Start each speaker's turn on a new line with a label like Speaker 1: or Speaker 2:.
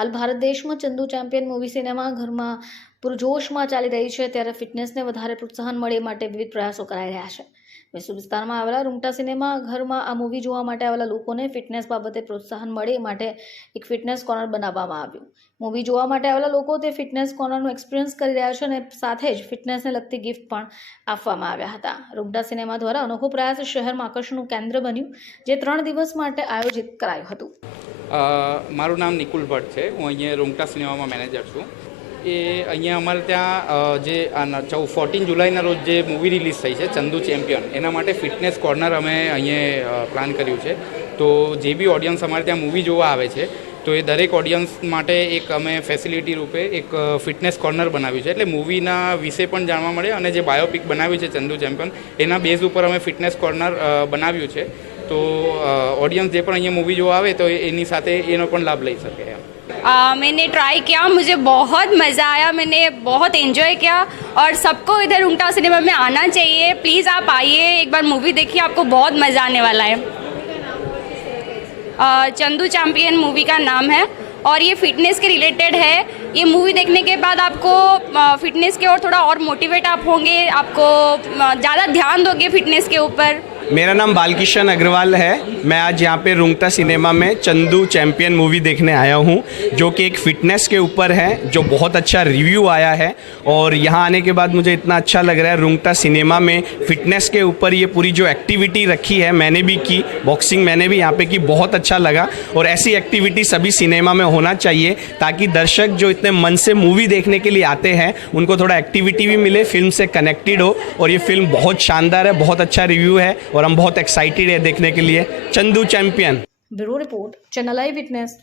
Speaker 1: હાલ ભારત દેશમાં Chandu champion movie cinema ઘરમાં પૂરજોશમાં ચાલી રહી છે ત્યારે ફિટનેસને વધારે પ્રોત્સાહન મળે માટે વિવિધ પ્રયાસો કરાઈ રહ્યા છે. વિશ્વ વિસ્તારમાં આવેલા રૂમટા સિનેમા ઘરમાં આ મૂવી જોવા માટે આવેલા લોકોને ફિટનેસ બાબતે પ્રોત્સાહન મળે માટે એક ફિટનેસ કોર્નર બનાવવામાં આવ્યું. મૂવી જોવા માટે આવેલા લોકો તે ફિટનેસ કોર્નરનું એક્સપિરિયન્સ કરી રહ્યા છે અને સાથે જ ફિટનેસને લગતી ગિફ્ટ પણ આપવામાં આવ્યા હતા. રૂમટા સિનેમા દ્વારા અનોખો પ્રયાસ શહેરમાં આકર્ષણનું કેન્દ્ર બન્યું, જે ત્રણ દિવસ માટે આયોજિત કરાયું હતું.
Speaker 2: મારું નામ નિકુલ ભટ્ટ છે. હું અહીંયા રૂમટા સિનેમામાં મેનેજર છું. એ અહીંયા અમારે ત્યાં જે ચૌ ફોર્ટીન જુલાઈના રોજ જે મૂવી રિલીઝ થઈ છે, ચંદુ ચેમ્પિયન, એના માટે ફિટનેસ કોર્નર અમે અહીંયા પ્લાન કર્યું છે. તો જે બી ઓડિયન્સ અમારે ત્યાં મૂવી જોવા આવે છે, તો એ દરેક ઓડિયન્સ માટે એક અમે ફેસિલિટી રૂપે એક ફિટનેસ કોર્નર બનાવ્યું છે. એટલે મૂવીના વિશે પણ જાણવા મળે અને જે બાયોપિક બનાવ્યું છે ચંદુ ચેમ્પિયન, એના બેઝ ઉપર અમે ફિટનેસ કોર્નર બનાવ્યું છે. તો ઓડિયન્સ જે પણ અહીંયા મૂવી જોવા આવે તો એની સાથે એનો પણ લાભ લઈ શકે એમ
Speaker 3: आ, मैंने ट्राई किया मुझे बहुत मज़ा आया मैंने बहुत एंजॉय किया और सबको इधर उमटा सिनेमा में आना चाहिए प्लीज़ आप आइए एक बार मूवी देखिए आपको बहुत मज़ा आने वाला है अ, चंदू चैम्पियन मूवी का नाम है और ये फिटनेस के रिलेटेड है ये मूवी देखने के बाद आपको फिटनेस के और थोड़ा और मोटिवेट आप होंगे आपको अ, ज़्यादा ध्यान दोगे फिटनेस के ऊपर
Speaker 4: मेरा नाम बालकिशन अग्रवाल है। मैं आज यहाँ पे रुंगता सिनेमा में चंदू चैंपियन मूवी देखने आया हूँ, जो कि एक फ़िटनेस के ऊपर है, जो बहुत अच्छा रिव्यू आया है। और यहाँ आने के बाद मुझे इतना अच्छा लग रहा है रुंगता सिनेमा में, फ़िटनेस के ऊपर ये पूरी जो एक्टिविटी रखी है, मैंने भी की, बॉक्सिंग मैंने भी यहाँ पर की, बहुत अच्छा लगा। और ऐसी एक्टिविटी सभी सिनेमा में होना चाहिए, ताकि दर्शक जो इतने मन से मूवी देखने के लिए आते हैं, उनको थोड़ा एक्टिविटी भी मिले, फ़िल्म से कनेक्टेड हो। और ये फ़िल्म बहुत शानदार है, बहुत अच्छा रिव्यू है। और और हम बहुत एक्साइटेड है देखने के लिए। Chandu Champion. Bureau report, channel eye witness.